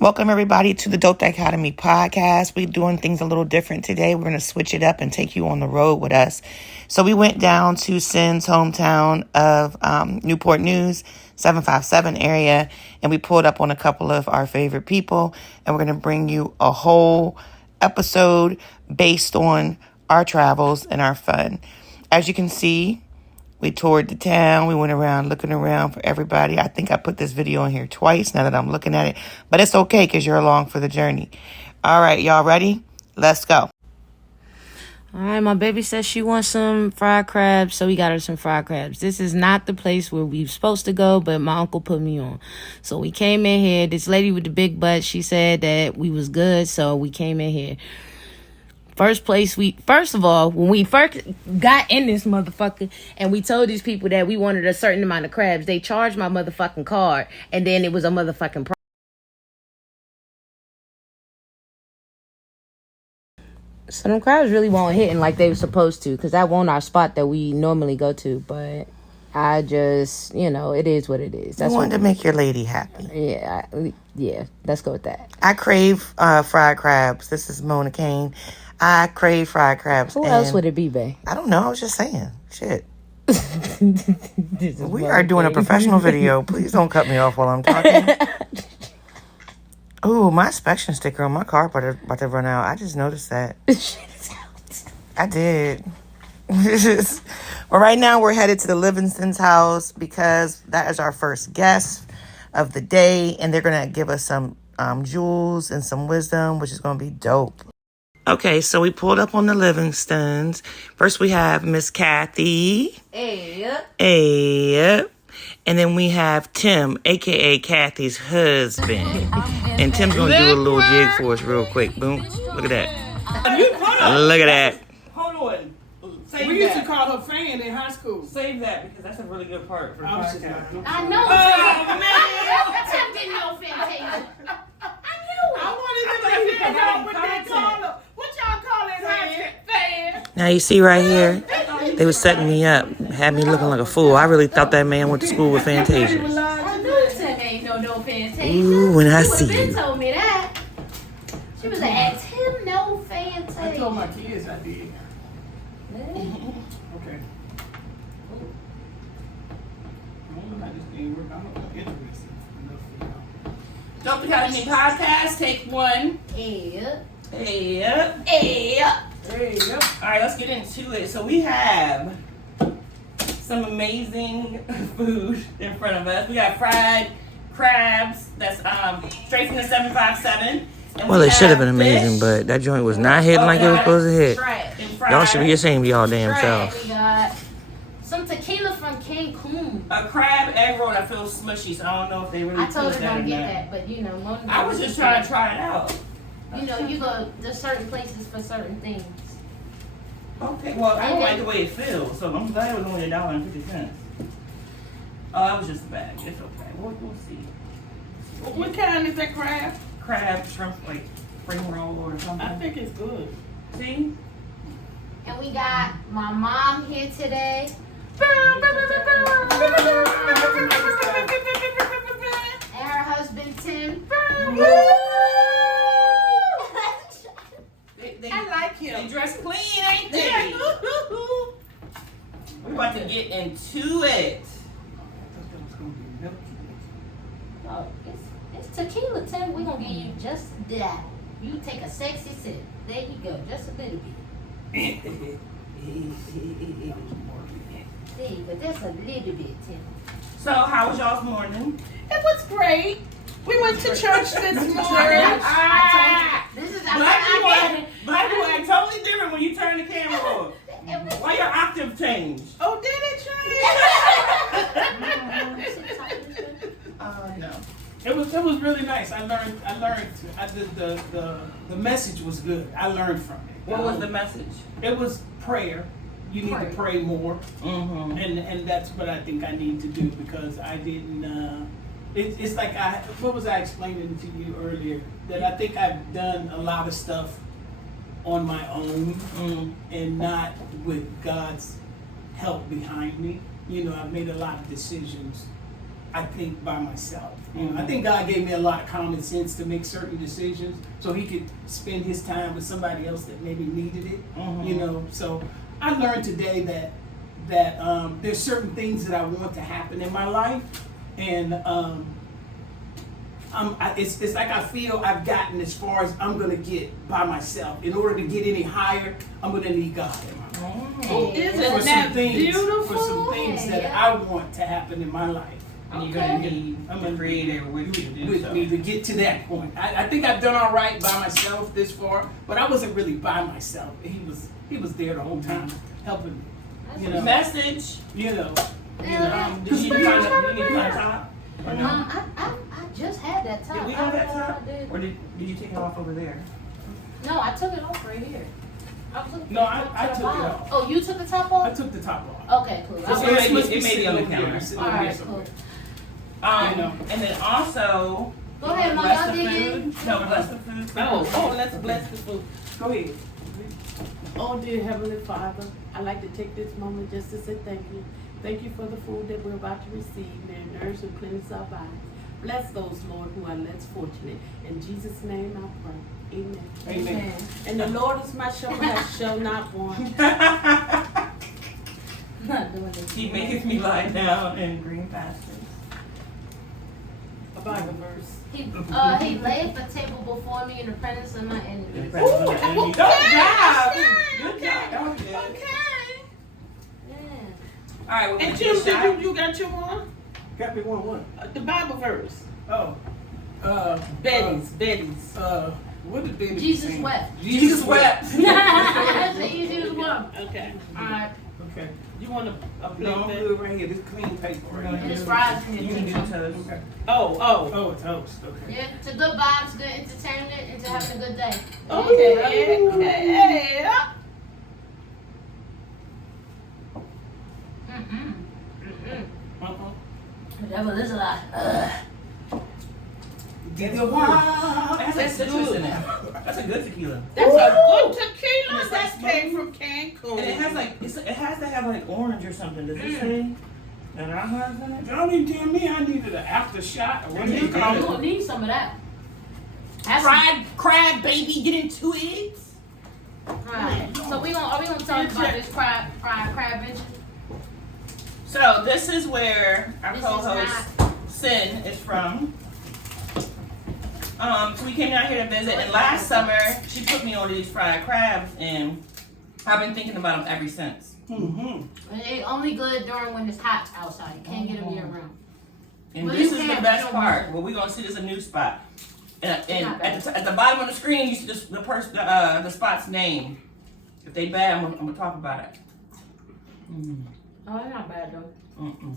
Welcome, everybody, to the Dope Dichotomy podcast. We're doing things a little different today. We're going to switch it up and take you on the road with us. So we went down to Sin's hometown of Newport News, 757 area, and we pulled up on a couple of our favorite people, and we're going to bring you a whole episode based on our travels and our fun. As you can see, we toured the town. We went around looking around for everybody. I think I put this video in here twice now that I'm looking at it. But it's okay because you're along for the journey. All right, y'all ready? Let's go. All right, my baby says she wants some fried crabs, so we got her some fried crabs. This is not the place where we were supposed to go, but my uncle put me on. So we came in here. This lady with the big butt, she said that we was good, so we came in here. First of all, when we first got in this motherfucker and we told these people that we wanted a certain amount of crabs, they charged my motherfucking card, and then it was a motherfucking price. So them crabs really weren't hitting like they were supposed to, because that wasn't our spot that we normally go to, but I just, it is what it is. That's wanted to make your lady happy. Yeah, let's go with that. I crave fried crabs. This is Mona Kane. I crave fried crabs. Who else would it be, babe? I don't know. I was just saying. Shit. We are doing a professional video. Please don't cut me off while I'm talking. Ooh, my inspection sticker on my car about to run out. I just noticed that. I did. Well, right now we're headed to the Livingstons house because that is our first guest of the day, and they're going to give us some jewels and some wisdom, which is going to be dope. Okay, so we pulled up on the Livingstons. First we have Miss Kathy. Hey. And then we have Tim, a.k.a. Kathy's husband. And Tim's going to do a little jig for us real quick. Boom. Look at that. Look at that. Hold on. We used to call her fan in high school. Save that because that's a really good part for the podcast. I know. Tim didn't know Fantasia. I wanted to know what they call her. What y'all call it in high school? Fan. Now you see right here, they was setting me up, had me looking like a fool. I really thought that man went to school with Fantasia. I knew Tim ain't no Fantasia. Ooh, when I see Ben you. told me that. She was like, Tim no Fantasia. I told my kids I did. Okay. Dope Dichotomy podcast, take one. Yeah. Hey. All right, let's get into it. So we have some amazing food in front of us. We got fried crabs that's straight from the 757. Well, it should have been amazing, but that joint was not hitting like it was supposed to hit. Y'all should be ashamed of y'all damn self. We got some tequila from Cancun. A crab egg roll that feels smushy, so I don't know if they really I told put her that don't in get there. that, but Mona I was just trying to try it out. you go to certain places for certain things. Okay, well, I don't like the way it feels, so I'm glad it was only $1.50. Oh, that was just a bag. It's okay. We'll see. What kind is that crab? Crab, shrimp, like spring roll or something. I think it's good. See? And we got my mom here today. And her husband Tim. I like him. They dress clean, ain't they? We're about to get into it. Oh, it's tequila, Tim. We're gonna give you just that. You take a sexy sip. There you go, just a little bit. There you go, just a little bit, Tim. So, how was y'all's morning? It was great. We went to church this morning. This is Black people act totally different when you turn the camera on. Why your octave changed? Oh, did it change? No. It was really nice. I learned. The message was good. I learned from it. What was the message? It was prayer. You need to pray more, Mm-hmm. and that's what I think I need to do because I didn't. It's like what was I explaining to you earlier? That I think I've done a lot of stuff on my own and not with God's help behind me. I've made a lot of decisions I think, by myself. You know, I think God gave me a lot of common sense to make certain decisions, so He could spend His time with somebody else that maybe needed it. You know, so I learned today that there's certain things that I want to happen in my life, and it's like I feel I've gotten as far as I'm gonna get by myself. In order to get any higher, I'm gonna need God in my life. Oh, For some things that I want to happen in my life. And you're gonna need a creator with you to do With so. me to get to that point. I think I've done all right by myself this far, but I wasn't really by myself. He was there the whole time helping me. You know, Message. you know. Did you need to find top? Or no? I just had that top. Did we have that I top? did. Or did you take it off over there? No, I took it off right here. I was looking No, for I the took it bottom. off. Oh, you took the top I off? took the top off. Okay, cool. So I was- it may be on the counter. Alright, cool. And then also. Go ahead, Mom, bless y'all the dig food. in. No, bless the food. Oh, let's bless the food. Go ahead. Oh, dear Heavenly Father, I'd like to take this moment just to say thank you. Thank you for the food that we're about to receive. May it nourish and cleanse our bodies. Bless those, Lord, who are less fortunate. In Jesus' name I pray. Amen. Amen. And the Lord is my shepherd, I shall not want. Not doing this. He maketh me lie down in green pastures. A Bible verse. He laid the table before me in the presence of my enemies. Good job. Good job. That was good. Yeah. All right, we'll And get you a shot. you got your one? Got me one. The Bible verse. Oh. Betty's. What did Betty Jesus sing? wept. Jesus wept. That's the easiest one. Okay. Alright. Okay. You want a No, plate I'm that? good right here. This clean paper right And here. it's fries in You can do it. toast. Okay. Oh. Oh, toast. Okay. Yeah, it's a good vibes, good entertainment, and to having a good day. Okay. Whatever this is like. Did the wow. That's like citrus in it. That's a good tequila. That's a good tequila. It's like That came smooth. from Cancun. And it has like it has to have like orange or something. Does it say? Naranjas in it? Y'all didn't tell me I needed an after shot or what do you You call it? gonna need some of that. That's Fried crab, baby. Get into it. Right. So are we gonna talk about this fried crab bitch? So this is where our This is co-host Sin is from. So we came down here to visit, and last summer she put me on these fried crabs, and I've been thinking about them ever since. Mm-hmm. And they only good during when it's hot outside. You can't get them year round. And Well, this you is the can't best show part. me. Well, we're gonna see this a new spot, and Not at the bottom of the screen you see the spot's name. If they bad, I'm gonna talk about it. Oh, it's not bad though. Mm-mm.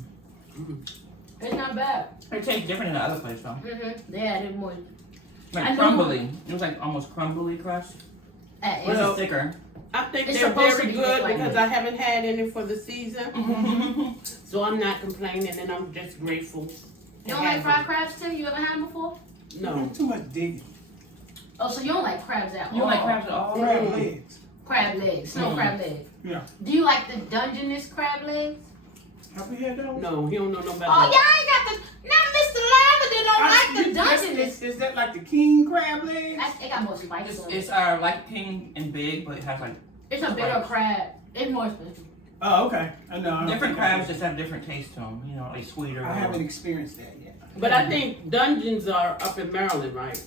It's not bad. It tastes different than the other place though. Mm-hmm. Yeah, it's more. I Like know. crumbly. It was like almost crumbly crust. This Well, is thicker. I think It's they're supposed very to be good like because that. I haven't had any for the season. Mm-hmm. So I'm not complaining and I'm just grateful. You don't like fried crabs too? You ever had them before? No. Too much digging. Oh, so you don't like crabs at all? You don't like crabs at all? Crab legs. Crab legs, snow crab legs. Yeah. Do you like the Dungeness crab legs? Have we had those? No, he don't know nothing Oh, about y'all ain't got the. Now, Mr. Lavender don't like the Dungeness. Is that like the king crab legs? It got more spice on it. It's like king and big, but it has like It's a bigger crab. It's more expensive. Oh, okay. I know. I don't different think I- crabs just have different taste to them. You know, like sweeter. I haven't experienced that yet. But I think dungeons are up in Maryland, right?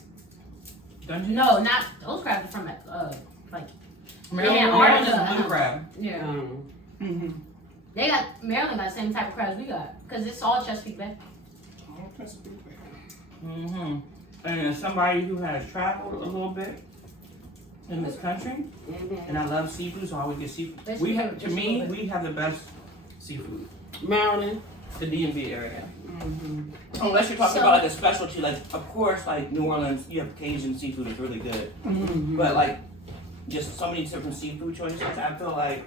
Dungeon? No, not those crabs are from like Maryland, Yeah, Maryland is Maryland. blue crab. yeah. Mm-hmm. They got Maryland got the same type of crabs we got because it's all Chesapeake Bay. Oh, that's a big thing. Mm-hmm. And as somebody who has traveled a little bit in this country, and I love seafood, so I always get seafood. Let's We do have, it, to just a me, little bit. we have the best seafood. Maryland. The DMV area. Mm-hmm. Unless you're talking So- about like a specialty, like of course, like New Orleans, you have Cajun seafood is really good. Mm-hmm. But like, just so many different seafood choices, I feel like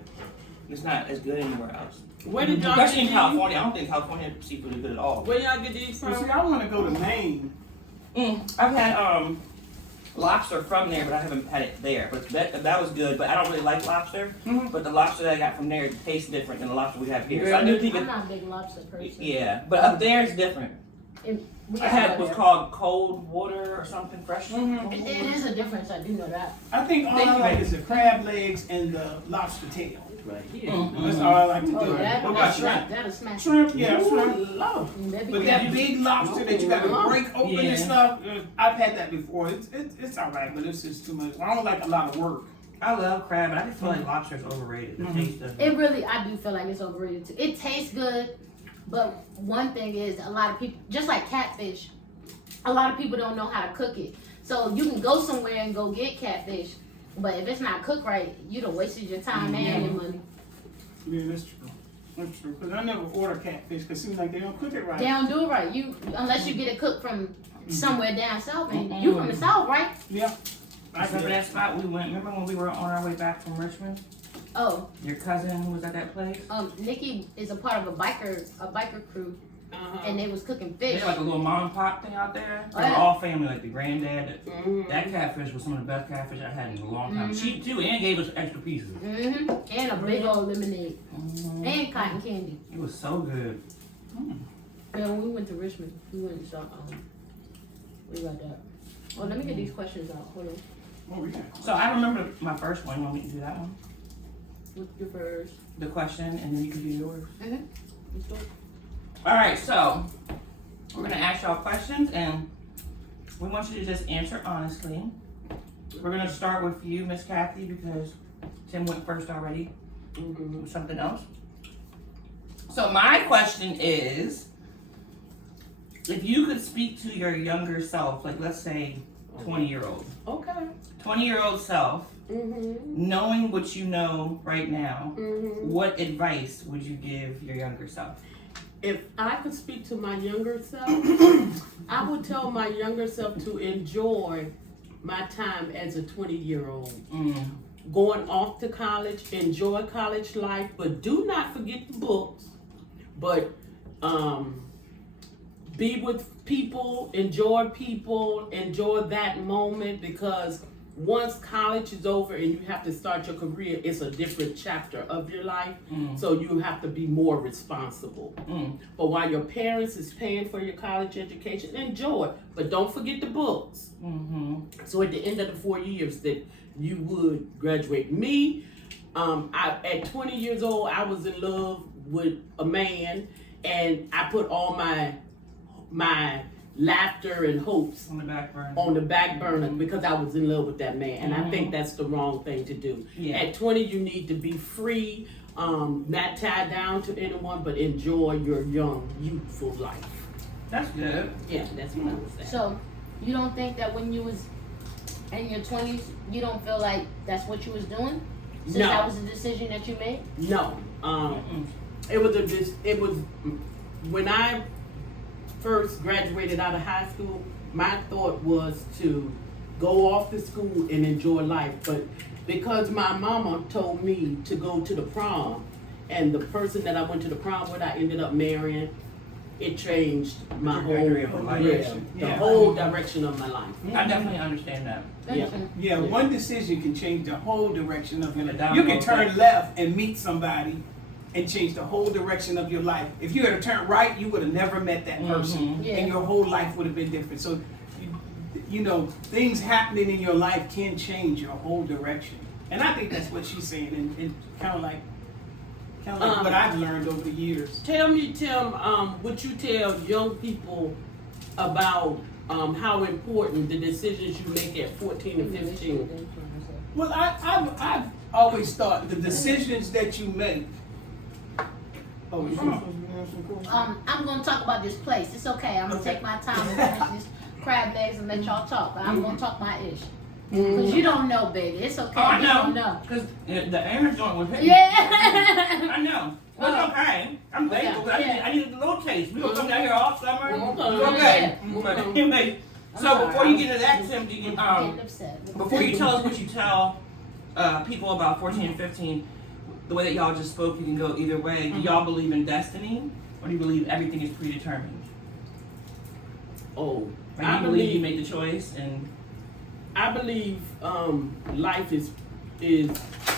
it's not as good anywhere else. Where did y'all Especially in get these? California, I don't think California seafood is good at all. Where y'all get these Well, see, from? I want to go to Maine. I've had lobster from there, but I haven't had it there. But that was good. But I don't really like lobster. But the lobster that I got from there tastes different than the lobster we have here. So I do think I'm not a big lobster person. yeah, but up there it's different. I had what's called cold water or something fresh. It is a difference. I do know that. I think all I like is the crab legs and the lobster tail. Right here. That's all I like to do. Oh, What that, about that's shrimp? right. That'll smash. Shrimp, yeah, shrimp. That'd But that big lobster that you got to break open Yeah. and stuff, I've had that before. It's all right, but it's just too much. I don't like a lot of work. I love crab, but I just feel like lobster is overrated. The taste of It really, I do feel like it's overrated too. It tastes good, but one thing is a lot of people, just like catfish, a lot of people don't know how to cook it. So you can go somewhere and go get catfish, but if it's not cooked right, you done wasted your time and your money. Yeah, that's true. That's true. Because I never order catfish because it seems like they don't cook it right. They don't do it right. Unless you get it cooked from somewhere down south, and you from the south, right? Yeah. I remember that spot we went. Remember when we were on our way back from Richmond? Oh, Your cousin was at that place. Nikki is a part of a biker crew, and they was cooking They fish. had like a little mom and pop thing out there. They Oh, were yeah. all family, like the granddad. That catfish was some of the best catfish I had in a long time. She too, and gave us extra pieces. And a big old lemonade and cotton candy. It was so good. Yeah, when we went to Richmond, we went and saw we got that. Oh, let me get these questions out. Hold on. Oh, yeah. So I remember my first one. You want me to do that one? What's your first? The question, and then you can do yours. Let's go. All right, so we're gonna ask y'all questions, and we want you to just answer honestly. We're gonna start with you, Miss Kathy, because Tim went first already. With something else. So my question is, if you could speak to your younger self, like let's say 20-year-old, Okay. 20-year-old self, knowing what you know right now, what advice would you give your younger self? If I could speak to my younger self, I would tell my younger self to enjoy my time as a 20-year-old. Going off to college, enjoy college life, but do not forget the books. But be with people, enjoy that moment, because once college is over and you have to start your career, it's a different chapter of your life. So you have to be more responsible. But while your parents is paying for your college education, enjoy, but don't forget the books. So at the end of the 4 years that you would graduate. Me, at 20 years old, I was in love with a man, and I put all my laughter and hopes On the back burner. because I was in love with that man, and I think that's the wrong thing to do. Yeah. At 20, you need to be free, not tied down to anyone, but enjoy your young, youthful life. That's good. Yeah, that's what I was saying. So, you don't think that when you was in your 20s, you don't feel like that's what you was doing? Since No. that was a decision that you made? No, it was when I first graduated out of high school. My thought was to go off to school and enjoy life, but because my mama told me to go to the prom, and the person that I went to the prom with, I ended up marrying. It changed my whole Trajectory of your life. the whole direction of my life. I definitely understand that. Yeah. Yeah, one decision can change the whole direction of your life. Down You can both turn ways. left and meet somebody and change the whole direction of your life. If you had turned right, you would have never met that person, Yeah. and your whole life would have been different. So, you know, things happening in your life can change your whole direction. And I think that's what she's saying, and kind of like what I've learned over the years. Tell me, Tim, what you tell young people about how important the decisions you make at 14 and 15. Well, I've always thought the decisions that you make. Oh, you supposed to be answering questions? I'm gonna talk about this place. It's okay. I'm gonna take my time and finish this crab legs and let y'all talk. But I'm gonna talk my ish. Cause you don't know, baby. It's okay. Oh, I You don't know. know. Because the Aaron's joint was hitting. Yeah. I know. It's okay. I'm thankful. But Yeah. I needed a little taste. We gonna come down here all summer. It's Okay. okay. But anyway, so before you get into that, Tim, do you, I'm getting upset. before you tell us what you tell people about 14 and 15, the way that y'all just spoke, you can go either way. Do y'all believe in destiny, or do you believe everything is predetermined? Oh, Or do you believe you made the choice and I believe life is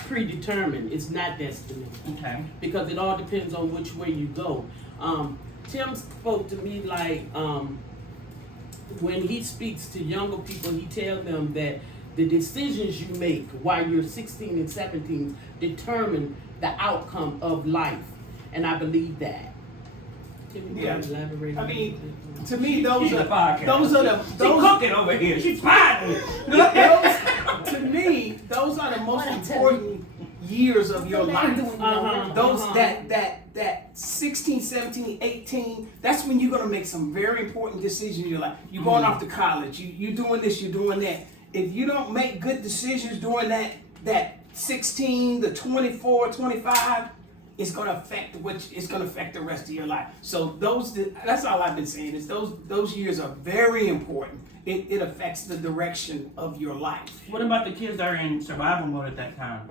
predetermined. It's not destiny. Okay. Because it all depends on which way you go. Tim spoke to me like when he speaks to younger people, he tells them that the decisions you make while you're 16 and 17 determine the outcome of life, and I believe that. Yeah. Elaborate. I mean, to me, those She's are a podcast. those are the She's those, cooking over here. She's fine. those to me those are the most important years of your life. Those that 16, 17, 18, that's when you're gonna make some very important decisions in your life. You're going off to college, you're doing this, you're doing that. If you don't make good decisions during that 16 to 24, 25, it's gonna affect it's gonna affect the rest of your life. So that's all I've been saying is those years are very important. It affects the direction of your life. What about the kids that are in survival mode at that time?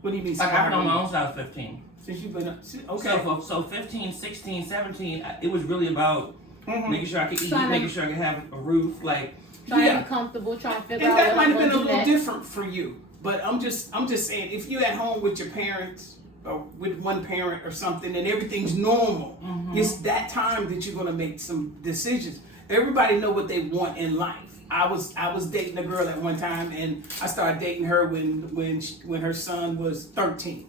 What do you mean? Like I've been on my own since I was 15. Since you've been okay. So 15, 16, 17, it was really about making sure I could eat, making sure I could have a roof, like Trying to be comfortable, trying to figure And out that what might I'm have been a gonna do little next. different for you. But I'm just saying, if you're at home with your parents or with one parent or something and everything's normal, it's that time that you're gonna make some decisions. Everybody know what they want in life. I was dating a girl at one time, and I started dating her when her son was 13.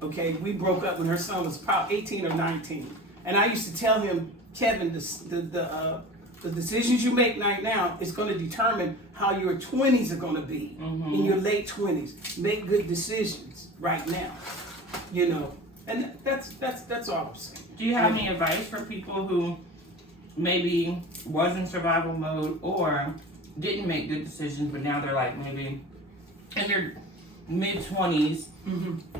Okay, we broke up when her son was probably 18 or 19, and I used to tell him, Kevin, the decisions you make right now is going to determine how your 20s are going to be in your late 20s. Make good decisions right now, you know, and that's all I'm saying. do you have any advice for people who maybe was in survival mode or didn't make good decisions, but now they're like maybe in their mid-20s,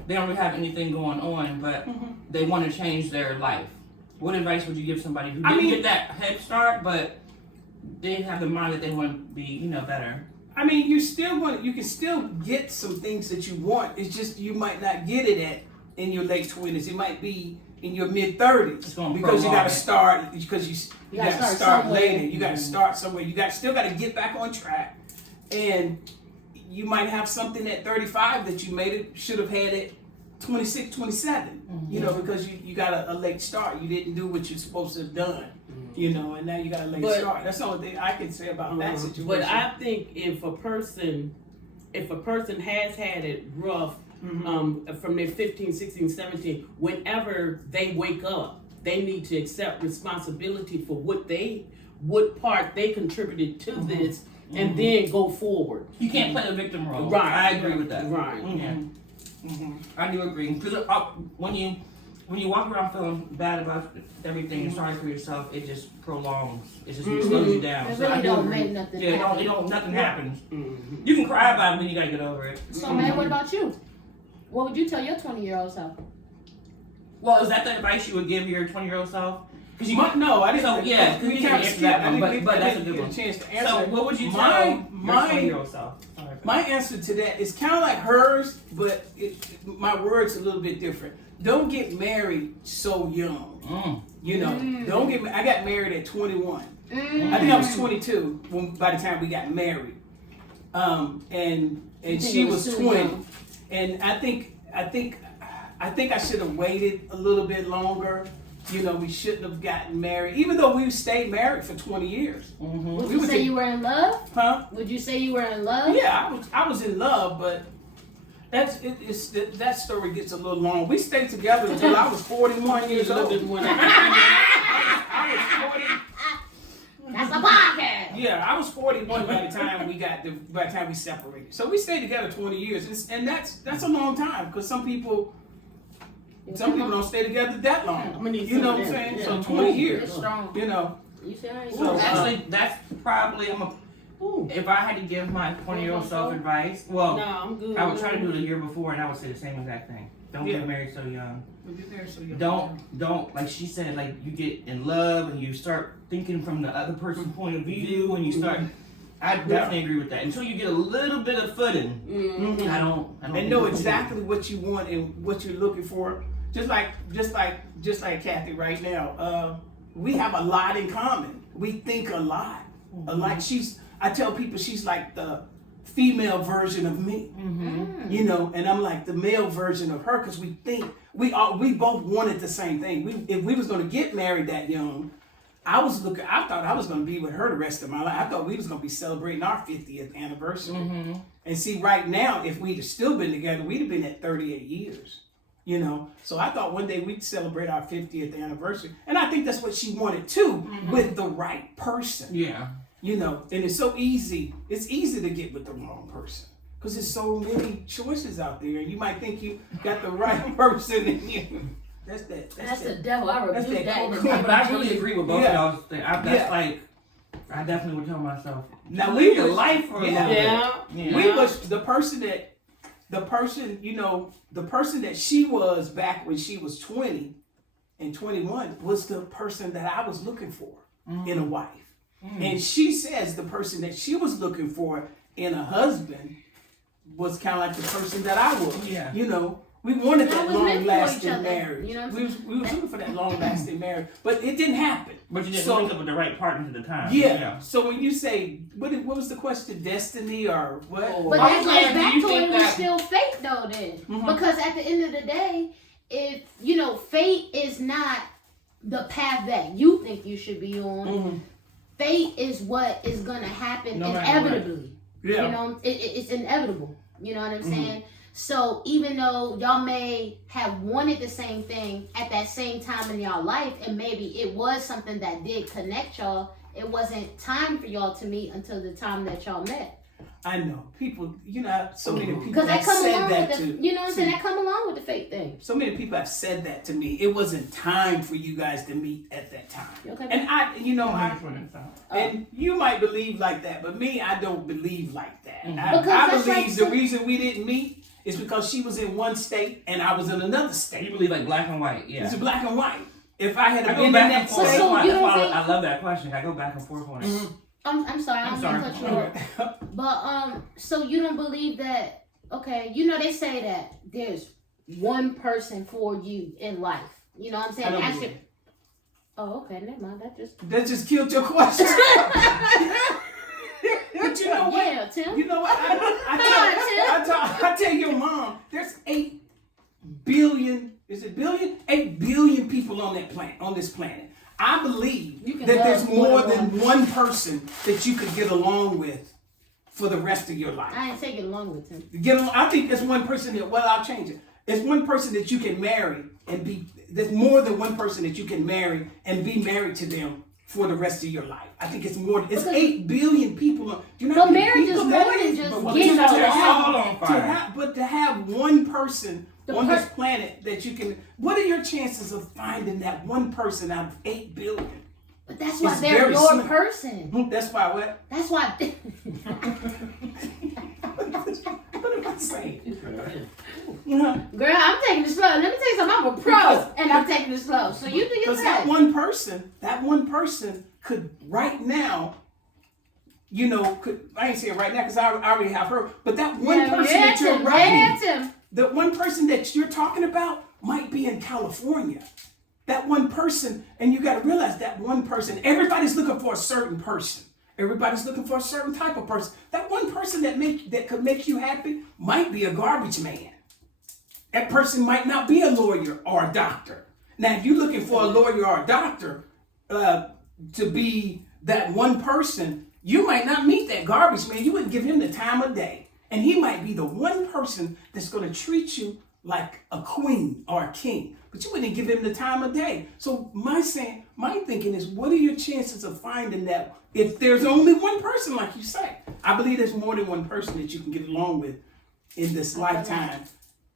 they don't really have anything going on, but they want to change their life? What advice would you give somebody who didn't get that head start, but they have the mind that they want to be, better? I mean, you can still get some things that you want. It's just you might not get it in your late 20s. It might be in your mid 30s because you got to start you got to start later. You got to start somewhere. You still got to get back on track, and you might have something at 35 that you should have had at 26, 27. Because you got a late start. You didn't do what you're supposed to have done. And now you got a late start. That's the only thing I can say about that situation. But I think if a person has had it rough from their 15, 16, 17, whenever they wake up, they need to accept responsibility for what part they contributed to this, and then go forward. You can't play the victim role. Right. I agree with that. Right. Yeah. I do agree. Because when you walk around feeling bad about everything and sorry for yourself, it just prolongs. It just slows you down. It So I really do don't agree. make nothing Yeah, happen. nothing happens. You can cry about it, but you gotta get over it. So, man, what about you? What would you tell your 20-year-old self? Well, is that the advice you would give your 20-year-old self? No, I didn't. So yeah, you didn't answer that one, but that's a good one. A chance to answer So it. what would you tell your 20-year-old self? My answer to that is kind of like hers, but my word's a little bit different. Don't get married so young. Don't get. I got married at 21. I think I was 22 by the time we got married. And she was 20. Young. And I think I should have waited a little bit longer. We shouldn't have gotten married, even though we stayed married for 20 years. Would you say you were in love? Huh? Would you say you were in love? Yeah, I was in love, but that story gets a little long. We stayed together until I was 41 years old. I was 40. That's a podcast. Yeah, I was 41 by the time we separated. So we stayed together 20 years, and that's a long time because some people don't stay together that long. You know what I'm saying? Yeah. So 20 years. It's strong. You see how So actually, that's probably if I had to give my 20-year-old self advice, well, No, I'm good. I would try to do it a year before, and I would say the same exact thing. Don't get married so young. Don't like she said, like you get in love and you start thinking from the other person's point of view, and you start. I definitely agree with that. Until you get a little bit of footing, I don't. And know exactly what you want and what you're looking for. Just like Kathy right now. We have a lot in common. We think a lot. I tell people she's like the female version of me. You know, and I'm like the male version of her, because we think we both wanted the same thing. If we was going to get married that young, I thought I was going to be with her the rest of my life. I thought we was going to be celebrating our 50th anniversary. And see, right now, if we'd have still been together, we'd have been at 38 years. You know, so I thought one day we'd celebrate our 50th anniversary, and I think that's what she wanted too, with the right person. Yeah. You know, and it's so easy. It's easy to get with the wrong person because there's so many choices out there, and you might think you got the right person, and you. That's the devil. I rebuke that. But I really agree with both of y'all's things. I definitely would tell myself. Now live your life for a little bit. We was the person that she was back when she was 20 and 21 was the person that I was looking for in a wife. And she says the person that she was looking for in a husband was kind of like the person that I was. Yeah. You know, we wanted that long-lasting marriage. You know we was looking for that long-lasting marriage, but it didn't happen. But you didn't link up with the right partner at the time. Yeah. So when you say, what was the question, destiny or what? But that goes back to it was still fate though then. Because at the end of the day, if, you know, fate is not the path that you think you should be on. Fate is what is going to happen inevitably. Yeah. You know, it's inevitable. You know what I'm saying? So even though y'all may have wanted the same thing at that same time in y'all life, and maybe it was something that did connect y'all, it wasn't time for y'all to meet until the time that y'all met. I know. People, you know, so many people because have said that to you know what I'm saying? That come along with the fate thing. So many people have said that to me. It wasn't time for you guys to meet at that time. Okay. And and you might believe like that, but me, I don't believe like that. I believe the reason we didn't meet is because she was in one state and I was in another state. You believe like black and white, yeah. It's black and white. If I had been in that state, that's why I love that question. I go back and forth on it. I'm sorry, I'm sorry. Cut you off. But so you don't believe that? Okay, you know they say that there's one person for you in life. You know what I'm saying? Oh, okay, never mind. That just killed your question. But you know what? Yeah, Tim. You know what? I tell your mom, there's 8 billion. Is it billion? 8 billion people on this planet. I believe that there's more than one person that you could get along with for the rest of your life. I didn't say get along with him. I think there's one person that, I'll change it. There's one person that you can marry and be, there's more than one person that you can marry and be married to them for the rest of your life. I think it's more, it's 8 billion people. Do you know but marriage is more than just getting along. But to have one person on this planet that you can, what are your chances of finding that one person out of 8 billion? But that's why they're your person. That's why what? That's why. What am I saying? Girl, I'm taking it slow. Let me tell you something. I'm a pro, and I'm taking it slow. So you do your thing. Because that one person could right now, you know, I ain't saying right now because I already have her, but that one person that you're writing, the one person that you're talking about might be in California. That one person, and you got to realize that one person, everybody's looking for a certain person. Everybody's looking for a certain type of person. That one person that could make you happy might be a garbage man. That person might not be a lawyer or a doctor. Now, if you're looking for a lawyer or a doctor to be that one person, you might not meet that garbage man. You wouldn't give him the time of day. And he might be the one person that's going to treat you like a queen or a king. But you wouldn't give him the time of day. So my thinking is, what are your chances of finding that if there's only one person, like you say? I believe there's more than one person that you can get along with in this lifetime.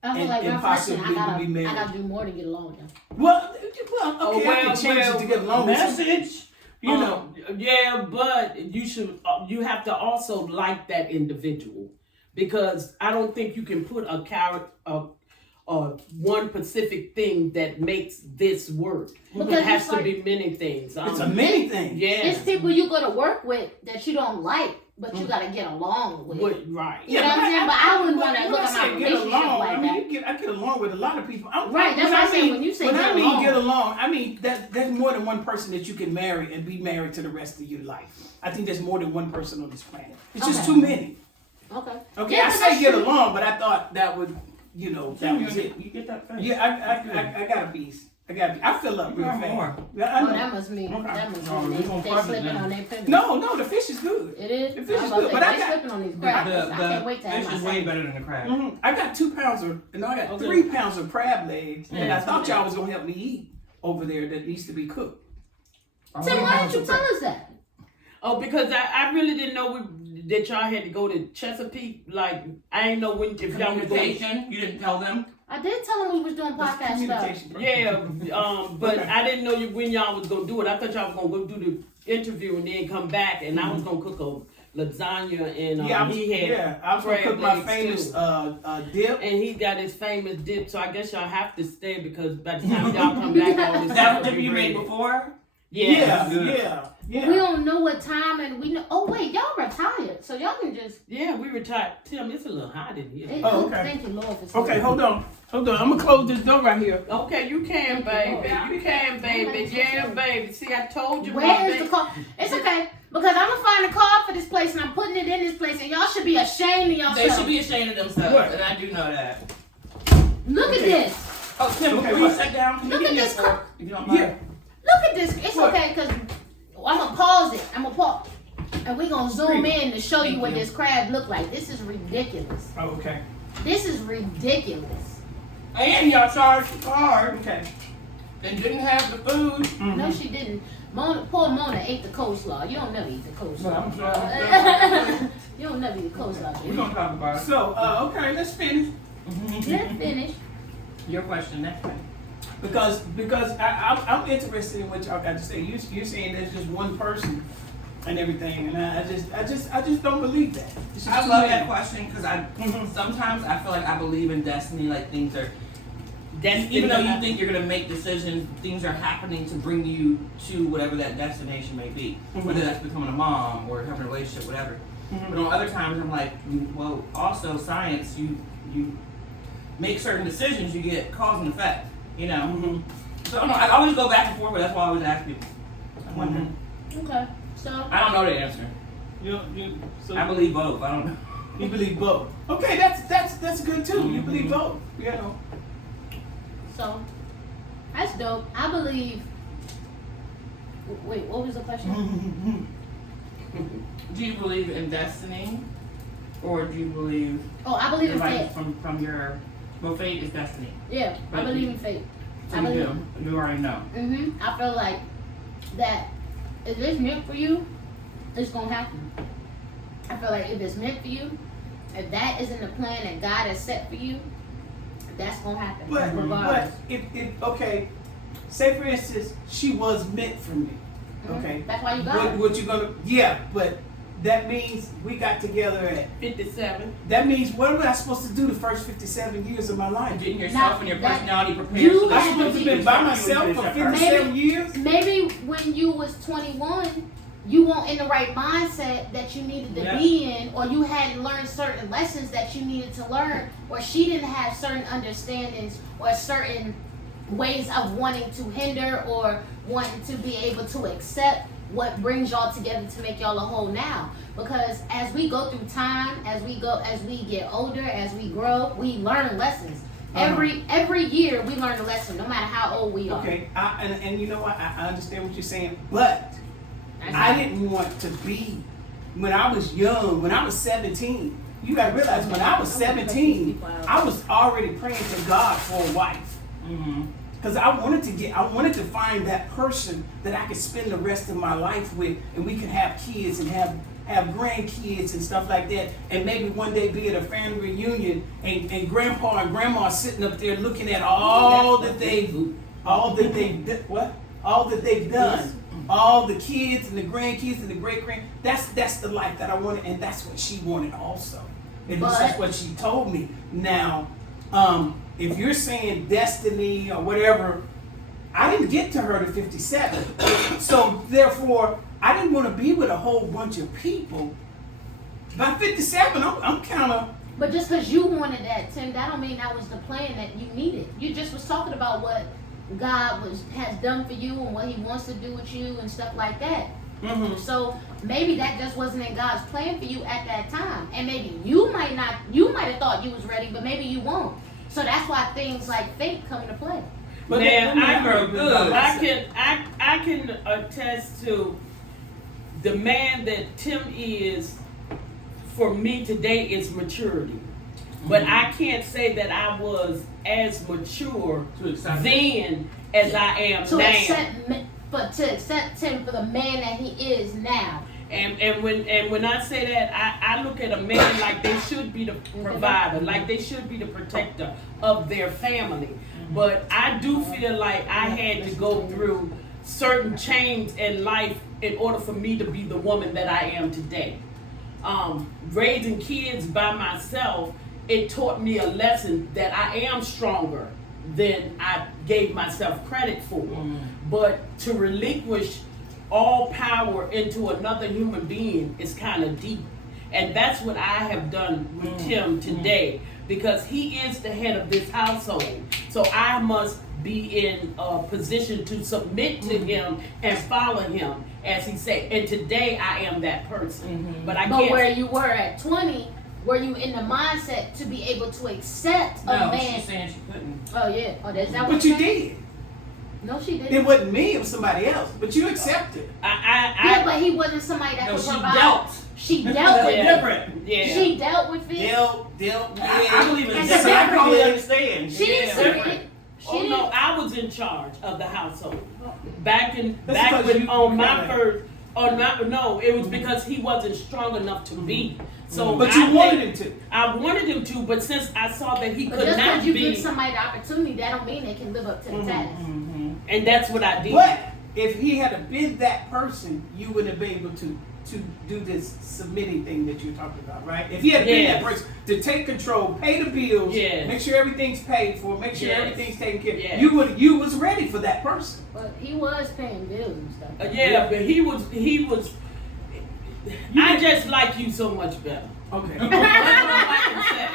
And possibly be married. I gotta do more to get along with them. Well, okay, I can change it to get along with message. You know, yeah, but you have to also like that individual, because I don't think you can put a character one specific thing that makes this work. Because it has to be many things. It's a many things. Yeah. It's people you go to work with that you don't like, but you gotta get along with. Right. You know what I'm saying? But I wouldn't want to look at my relationship like that. I get along with a lot of people. Right, that's what I mean. When you say get along. Get along, I mean there's more than one person that you can marry and be married to the rest of your life. I think there's more than one person on this planet. It's just too many. Okay. Okay, Yeah, I but say that's get true. along, but I thought that would, that was it. You get that fish? Yeah, I got a piece. I fill up You real got fast. more. Yeah, I Oh, know. that must mean Okay. No, they we gonna fudge it slipping then. on their fingers. No, the fish is good. It is. The fish I is was about good, to but say, I they got slipping on these The, crabs. I can't wait to have fish my is way sandwich. better than the crab. I got 2 pounds of, no, I got Okay. 3 pounds of crab legs, and I Yeah. thought y'all was gonna help me eat over there that needs to be cooked. Tim, why didn't you tell us that? Oh, because I really didn't know that y'all had to go to Chesapeake. Like, I didn't know if y'all was going. Communication. You didn't tell them. I did tell them we was doing That's podcast stuff. communication person. Yeah, but Okay. I didn't know when y'all was gonna do it. I thought y'all was gonna go do the interview and then come back, and I was gonna cook a lasagna and Yeah, he had I was gonna crab cook my legs, famous too. dip. And he got his famous dip, so I guess y'all have to stay because by the time y'all come back, all this Is that stuff dip will be you made ready. before? Yeah, Yeah. We don't know what time, and we know. Oh wait, y'all retired, so y'all can just. yeah, we retired. Tim, it's a little hot in here. Oh, okay. Thank you, Lord, for Okay, hold on. I'm gonna close this door right here. Okay, you can, baby. You can, baby. Yeah, baby. See, I told you. my Where is baby. the car? It's okay because I'm gonna find a car for this place and I'm putting it in this place, and y'all should be ashamed of yourself. They should be ashamed of themselves, What? and I do know that. Look at Okay. this. Oh, Tim, Okay, before you what? sit down, can you Look give at me a this fork, if you don't mind? Yeah. Look at this. It's What? okay because I'm gonna pause it. I'm gonna pause, and we're gonna zoom Great. in to show you Thank what you. this crab look like. This is ridiculous. Oh, okay. This is ridiculous. And y'all charged the card Okay. and didn't have the food. Mm-hmm. No, she didn't. Poor Mona ate the coleslaw. You don't never eat the But I'm coleslaw. sorry. You don't never eat the coleslaw. We're gonna talk about it. So, okay, let's finish. Let's finish. Your question next time. Because I'm interested in what y'all got to say. You're saying there's just one person and everything, and I just don't believe that. It's just I too love many. that question because sometimes I feel like I believe in destiny. Like things are, even though you think you're gonna make decisions, things are happening to bring you to whatever that destination may be. Whether that's becoming a mom or having a relationship, whatever. But on other times I'm like, well, also science, you make certain decisions, you get cause and effect. You know. So I always go back and forth, but that's why I always ask people. I wonder. Okay. So I don't know the answer. So I believe both. I don't know. you believe both. Okay, that's good too. You believe both. You know. So that's dope. I believe. Wait, what was the question? Do you believe in destiny, or do you believe Oh, I believe in like fate. from your fate is destiny? Yeah, I But believe in fate. So I you believe. do. You already know. I feel like that if it's meant for you, it's gonna happen. I feel like if it's meant for you, if that isn't the plan that God has set for you, that's gonna happen. But regardless. if okay, say for instance she was meant for me. Okay. That's why you got her. What you gonna? Yeah, but that means we got together at. 57. That means what am I supposed to do the first 57 years of my life? Getting Now, yourself and your that- personality prepared. you so that have I'm supposed to be be by myself for 57 years? Maybe when you was 21, you weren't in the right mindset that you needed to Yeah. be in, or you hadn't learned certain lessons that you needed to learn, or she didn't have certain understandings or certain ways of wanting to hinder or wanting to be able to accept what brings y'all together to make y'all a whole now. Because as we go through time, as we get older, as we grow, we learn lessons. Every year we learn a lesson, no matter how old we are. Okay, and you know what? I understand what you're saying, but That's I it. didn't want to be when I was young. When I was 17, you got to realize when I was 17, I was already praying to God for a wife. Because I wanted to find that person that I could spend the rest of my life with, and we could have kids and have grandkids and stuff like that, and maybe one day be at a family reunion and grandpa and grandma sitting up there looking at all that they've done, all the kids and the grandkids and the great-grand. That's the life that I wanted, and that's what she wanted also. And that's what she told me. Now, if you're saying destiny or whatever, I didn't get to her to 57. So therefore, I didn't want to be with a whole bunch of people. By 57, I'm kind of. But just because you wanted that, Tim, that don't mean that was the plan that you needed. You just was talking about what God has done for you and what He wants to do with you and stuff like that. Mhm. So maybe that just wasn't in God's plan for you at that time, and maybe you might have thought you was ready, but maybe you won't. So that's why things like fate come into play. But Now, I can. I can attest to the man that Tim is for me today is maturity. But I can't say that I was as mature then as I am now. To accept him for the man that he is now. And when I say that, I look at a man like they should be the provider, like they should be the protector of their family. But I do feel like I had to go through certain change in life in order for me to be the woman that I am today. Raising kids by myself, it taught me a lesson that I am stronger than I gave myself credit for. But to relinquish all power into another human being is kind of deep. And that's what I have done with Tim today, because he is the head of this household. So I must be in a position to submit to him and follow him, as he said. And today I am that person. But I But can't. where you were at 20, were you in the mindset to be able to accept a No, man? she's saying she couldn't. Oh yeah. Oh, that's that what But you you're saying? did. No, she didn't. It wasn't me, it was somebody else. But you accepted. Yeah, but he wasn't somebody that No, could she provide. dealt. She dealt That's with Yeah. it. different. Yeah. She dealt with it. Dealt with. I believe in And different. I separate. totally understand. She didn't Yeah. see Different. it. She Oh didn't. no, I was in charge of the household. Back That's back because when you on my kinda- first no, it was because he wasn't strong enough to be. So But you I wanted think- him to. I wanted him to, but since I saw that he But could just not because you be, give somebody the opportunity, that don't mean they can live up to the task. and that's what I did. But if he had been that person, you wouldn't have been able to do this submitting thing that you're talking about, right? If he had been that Yes. person to take control, pay the bills, Yes. make sure everything's paid for, make sure Yes. everything's taken care of, Yes. you was ready for that person. But he was paying bills and stuff. Yeah, but he was. I just like you so much better. Okay. That's all I can say.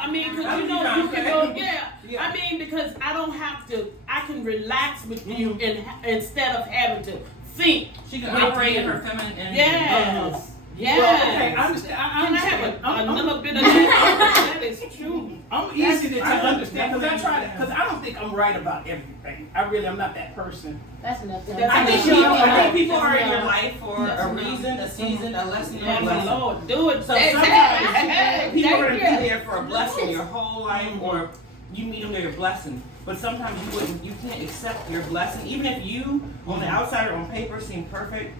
I mean, because That's you know, what you you're can trying go, to yeah. Yeah. I mean, because I don't have to, I can relax with you instead of having to think. She can with operate you. in her feminine energy. Yes. Yes. Well, okay, I understand. I Can I have understand. a little bit of that? That is true. I'm easy to That's- understand because I don't think I'm right about everything. I'm not that person. That's enough. That's I think enough. people are in your Yeah. life for a reason, a season, a lesson, Oh or a my lesson. Lord, do it. So Hey, sometimes hey, people are going to thank be you. there for a blessing your whole life, or you meet them, they're your blessing. But sometimes you can't accept your blessing, even if you on the outside or on paper seem perfect.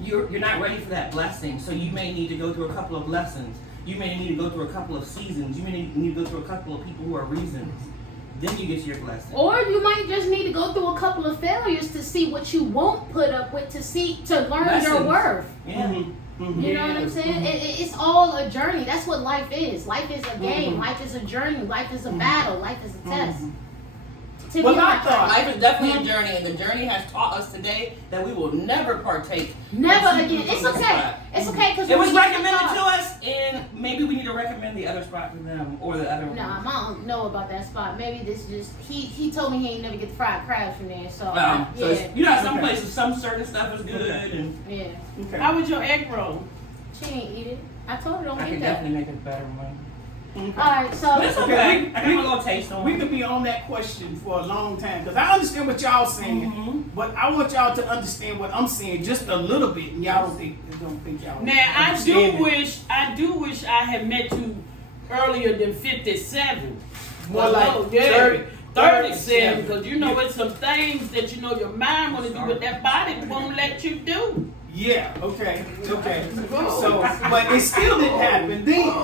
You're not ready for that blessing, so you may need to go through a couple of lessons. You may need to go through a couple of seasons. You may need to go through a couple of people who are reasons. Then you get to your blessing. Or you might just need to go through a couple of failures to see what you won't put up with, to learn your Lessons. worth. Yeah. You know what I'm saying? It's all a journey. That's what life is. Life is a game. Life is a journey. Life is a battle. Life is a test. To Well, be I honest, thought- Life is definitely a journey, and the journey has taught us today that we will never partake. never in again. seafood It's from the okay. spot. It's okay because It was recommended to us, and maybe we need to recommend the other spot to them or the other one. Nah, my uncle know about that spot. Maybe this just he told me he ain't never get the fried crabs from there. So So yeah, it's, you know, some Okay. places, some certain stuff is good, and yeah. Okay. How was your egg roll? She ain't eat it. I told her don't I eat can that. definitely make it better one. All right, so But it's Okay, okay. we- I got we- my little taste on We it. could be on that question for a long time because I understand what y'all saying, but I want y'all to understand what I'm saying just a little bit, and y'all don't think y'all. Now I understand do it. wish I had met you earlier than 57. More like Well, no, 30, 37, because you know it's some things that you know your mind want to do, but that body won't let you do. Yeah. Okay. So, but it still didn't happen then.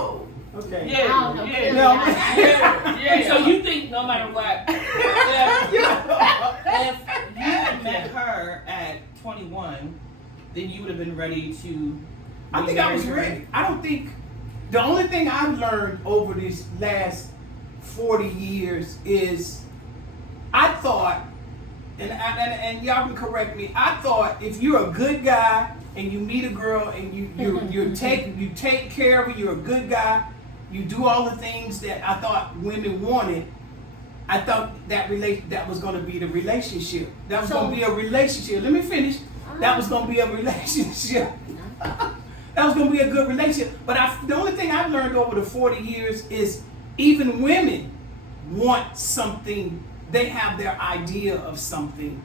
Okay. Yeah, I don't know. yeah, No. yeah. So you think no matter what, if you had met her at 21, then you would have been ready to. I think I was ready. I don't think the only thing I've learned over these last 40 years is I thought, and y'all can correct me, I thought if you're a good guy and you meet a girl and you take care of her, you're a good guy, you do all the things that I thought women wanted. I thought that was going to be the relationship. That was going to be a relationship. Let me finish. that was gonna be a relationship. That was gonna be a good relationship. But the only thing I've learned over the 40 years is even women want something. They have their idea of something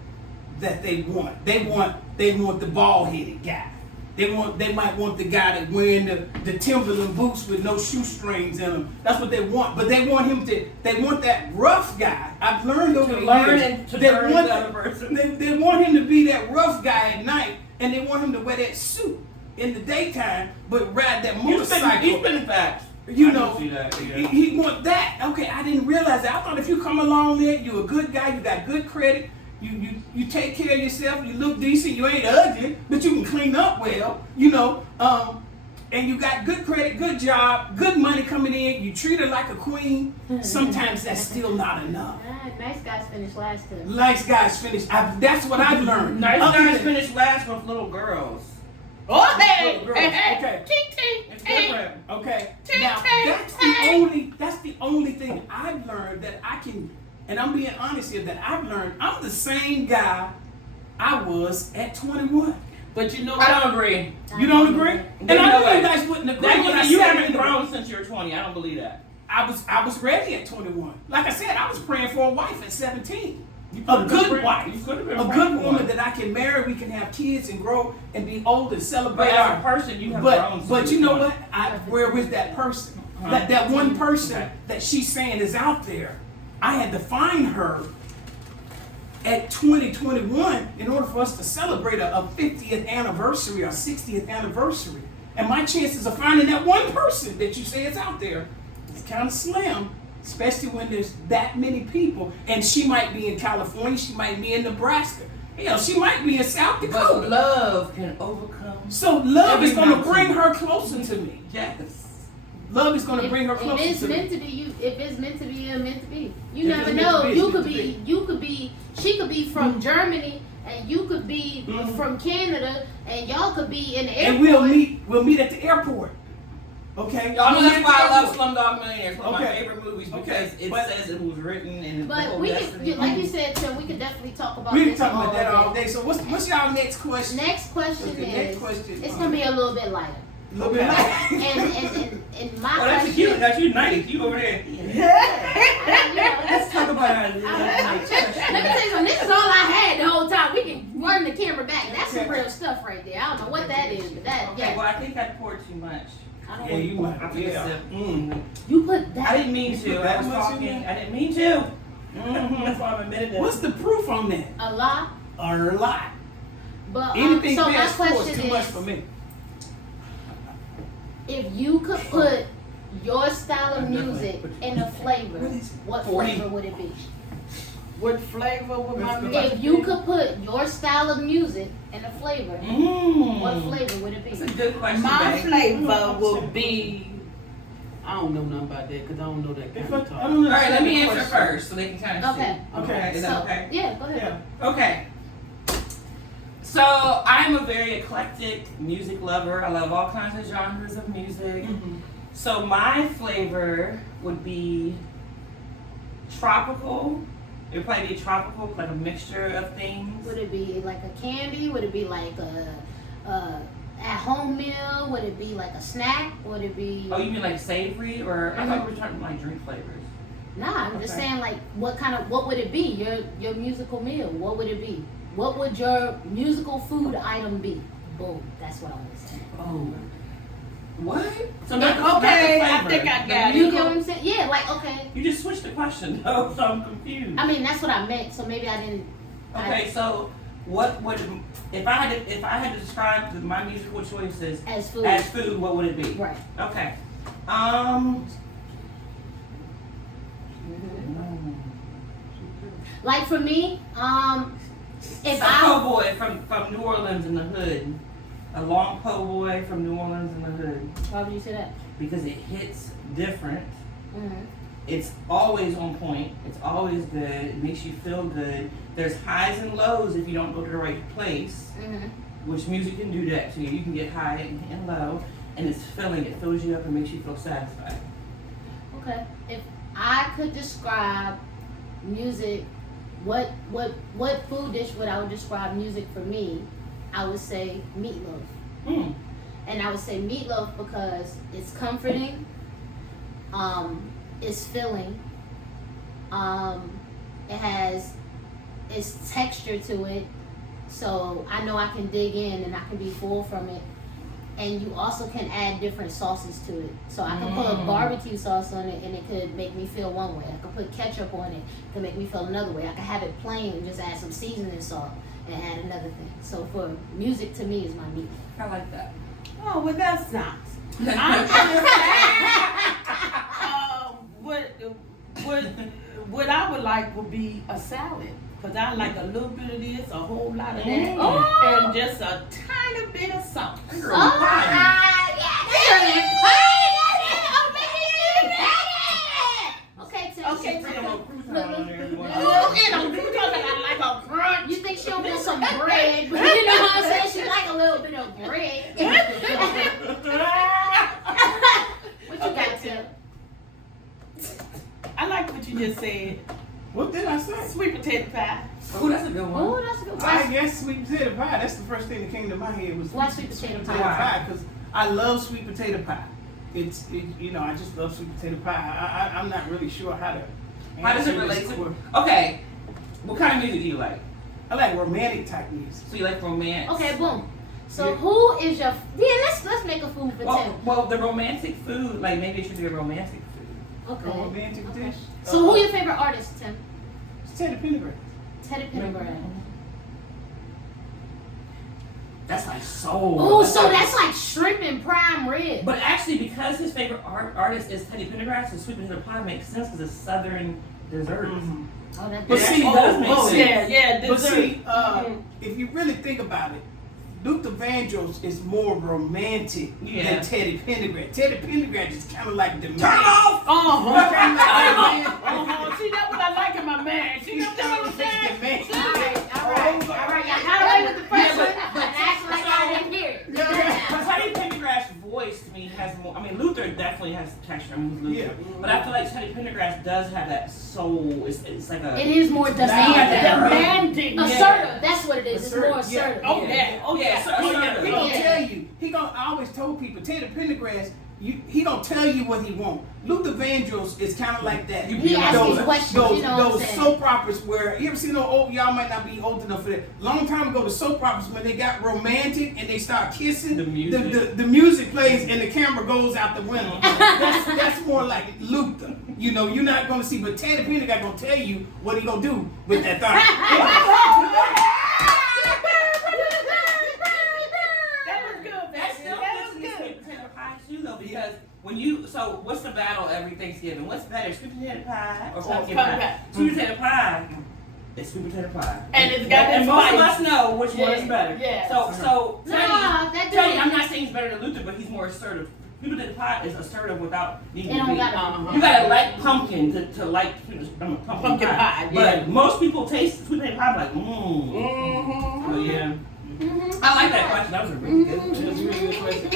that they want. They want the bald-headed guy. They might want the guy that wearing the Timberland boots with no shoestrings in them. That's what they want. But they want they want that rough guy. I've learned over the years. They want him to be that rough guy at night, and they want him to wear that suit in the daytime, but ride that motorcycle. He's been fast. You know, he want that. Okay, I didn't realize that. I thought if you come along there, you're a good guy, you got good credit, you take care of yourself, you look decent, you ain't ugly, but you can clean up well, you know, and you got good credit, good job, good money coming in, you treat her like a queen. Sometimes that's still not enough. Nice guys finish last too. Nice guys finish. That's what I've learned. Nice guys finish last with little girls. Oh, hey, Girls. hey, Okay. ting, ting, It's ting. different. Okay. Ting, Now ting, that's the only thing I've learned that I can, and I'm being honest here, that I've learned I'm the same guy I was at 21. But you know I what? don't agree. You don't agree? And I know you guys wouldn't agree when I You said haven't it. grown since you were 20. I don't believe that. I was ready at 21. Like I said, I was praying for a wife at 17. You A could've been good praying- wife, you could've been a praying good for woman one. that I can marry. We can have kids and grow and be old and celebrate But as a our. person, you have grown since But you you were know 20. what? Where was that person? That one person Okay. that she's saying is out there. I had to find her at 2021 in order for us to celebrate a 50th anniversary or 60th anniversary. And my chances of finding that one person that you say is out there is kind of slim, especially when there's that many people. And she might be in California, she might be in Nebraska. Hell, she might be in South But Dakota. love can overcome. So love is every going to mountain. bring her closer to me. Yes. Love is going to bring her If closer it's to meant me. to be, if it's meant to be, it's meant to be. You If never it's meant know. to be, You it's could meant to be, she could be from Germany, and you could be from Canada, and y'all could be in the airport. And we'll meet at the airport. Okay? Y'all know We'll that's meet why at I the love airport. Slumdog Millionaire. It's one of my Okay. favorite movies because Okay. it But- says it was written and the But whole we destiny. could, like you said, Tim, we could definitely talk about We can this talk about that all day. day. So what's y'all next question? Next question Okay, is, next question. it's gonna be a little bit lighter. A little bit like And my Oh, that's question, cute. That's you nice. You over there. let's Talk about our Let me tell you something. This is all I had the whole time. We can run the camera back. That's some real stuff right there. I don't know what that is, but that, Okay, yeah. well, I think I poured too much. I don't Yeah, want you might. I took a Yeah. sip. you put that. I didn't mean to. I was much in talking. there? I didn't mean to. That's why I'm admitting it. What's the proof on that? A lot, Or a lot? but Anything so my past 4 is question too much is, for me. if you could put your style of music in a flavor, what 40. flavor would it be? What flavor would my If music If you be? could put your style of music in a flavor, Mm. what flavor would it That's a be? good question, My babe. flavor would be. I don't know nothing about that because I don't know that If kind I of talk. don't All right, let me understand the answer question. first so they can kind of Okay. see. Okay. Is So, that okay? yeah, go ahead. Yeah. Okay. So I'm a very eclectic music lover. I love all kinds of genres of music. Mhm. So my flavor would be tropical. It would probably be tropical, like a mixture of things. Would it be like a candy? Would it be like a at-home meal? Would it be like a snack? Would it be? Oh, you mean like savory, or I thought we were talking like drink flavors. Nah, I'm just Okay. saying like what would it be? Your musical meal? What would it be? What would your musical food item be? Boom. That's what I was saying. Oh. What? So Okay, not the I flavor. think I got You it. get what I'm saying? Yeah, like okay. You just switched the question though, so I'm confused. I mean that's what I meant. So maybe I didn't. Okay, so what would if I had to describe my musical choices As food. as food, what would it be? Right. Okay. Like for me, if a I po' boy from New Orleans in the hood. A long po' boy from New Orleans in the hood. why would you say that? Because it hits different. Mm-hmm. It's always on point. It's always good. It makes you feel good. There's highs and lows if you don't go to the right place, Mm-hmm. which music can do that to you. You can get high and low, and it's filling. It fills you up and makes you feel satisfied. Okay. If I could describe music, what food dish would I would describe music for me? I would say meatloaf. Mm. And I would say meatloaf because it's comforting, it's filling, it has its texture to it, so I know I can dig in and I can be full from it. And you also can add different sauces to it. So I can put a barbecue sauce on it and it could make me feel one way. I could put ketchup on it, it could make me feel another way. I could have it plain and just add some seasoning salt and add another thing. So for music, to me, is my meat. I like that. Oh, well, that's nice. What I would like would be a salad. Because I like a little bit of this, a whole lot of that, and just a tiny bit of salt. Okay, Tim. Okay, Put a little crouton on there. like a crunch. You think she don't want some bread, but you know what I'm saying? She like a little bit of bread. What you got, Tim? I like what you just said. What did I say? Sweet potato pie. Oh, that's a good one. Oh, that's a good one. I guess sweet potato pie. That's the first thing that came to my head was Why sweet potato pie? pie because I love sweet potato pie. I just love sweet potato pie. I'm not really sure how to. How does it answer relate this. to? Okay, what kind of music do you like? I like romantic type music. So you like romance? Okay, boom. So Yeah. who is your? Let's make a food for Tim. Well, the romantic food, like maybe it should be a romantic food. Okay. A romantic Okay. dish. So who your favorite artist, Tim? It's Teddy Pendergrass. Teddy Pendergrass. That's like soul. Oh, so that's like shrimp and prime rib. But actually, because his favorite artist is Teddy Pendergrass, the sweet potato pie makes sense because it's southern dessert. Mm-hmm. Oh, that But It see, actually does make sense. Yeah, But dessert. see, if you really think about it, Luther Vandross is more romantic Yeah. than Teddy Pendergrass. Teddy Pendergrass is kind of like the man. Turn off! See, that's what I like in my man. See, you know what I'm saying? The man. All right. Y'all got away with the first one, but act like I didn't hear it. But Teddy Pendergrass' voice to me has more. I mean, Luther definitely has texture. I mean, he's Luther. Yeah. But I feel like Teddy Pendergrass does have that soul. It's like a. It is more demanding. Demanding. Assertive. That's what it is. It's Assertive, more yeah. assertive. Oh yeah. Oh yeah. So- Oh He yeah. gonna Yeah. tell you. I always told people, Teddy Pendergrass, he gonna tell you what he want. Luther Vandross is kind of like that. He asks those, these questions, those, you know what I'm those saying? soap operas where you ever seen those old? Y'all might not be old enough for that. Long time ago, the soap operas when they got romantic and they start kissing, The music. the music plays and the camera goes out the window. that's more like Luther. You know, you're not gonna see, but Teddy Pendergrass gonna tell you what he gonna do with that thing. That was good. That still That fits was in the good. sweet potato pie too, though, because when you what's the battle every Thanksgiving? What's better, sweet potato pie or pumpkin pumpkin pie? pie. Sweet potato pie. It's sweet potato pie. And it's got and that most of spice. us know which one is Yeah, better. yeah. So Teddy, Nah, that Teddy, dude- I'm not saying he's better than Luther, but he's more assertive. Sweet potato pie is assertive without needing It to don't be. gotta You gotta like pumpkin to like pumpkin pie, But yeah. most people taste sweet potato pie like Mm-hmm. But yeah. I like that question. That was a really good one. That's a really good question.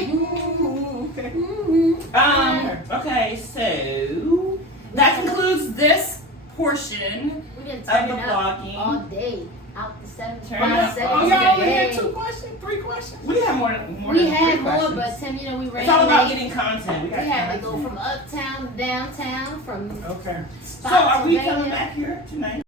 Okay, so that concludes this portion We didn't of turn the it up vlogging. all day. Out the 7 Turn it up. Oh, y'all only had 2 questions, 3 questions. We had more We than had 3 more, questions. but Tim, you know, we ran It's all about late. getting content. We We got had to content. go from uptown to downtown, from Okay. So are we coming back here tonight?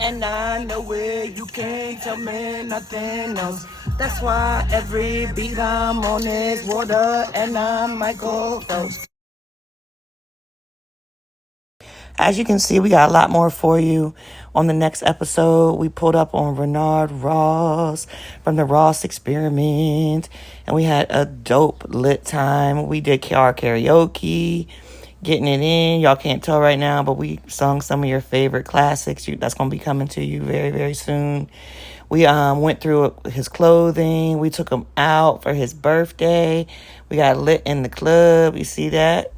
And I know where you can't tell me nothing else. That's why every beat I'm on is water, and I'm Michael Phelps. As you can see, we got a lot more for you on the next episode. We pulled up on Renard Ross from the Ross Experiment, and we had a dope lit time. We did our karaoke, getting it in. Y'all can't tell right now, but we sung some of your favorite classics. That's going to be coming to you very, very soon. We went through his clothing. We took him out for his birthday. We got lit in the club. You see that?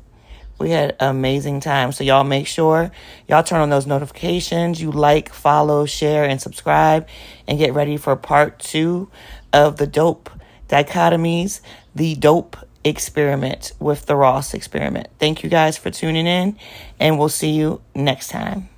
We had an amazing time. So y'all make sure y'all turn on those notifications. You like, follow, share, and subscribe. And get ready for part 2 of the dope dichotomies, the dope experiment with the Ross experiment. Thank you guys for tuning in, and we'll see you next time.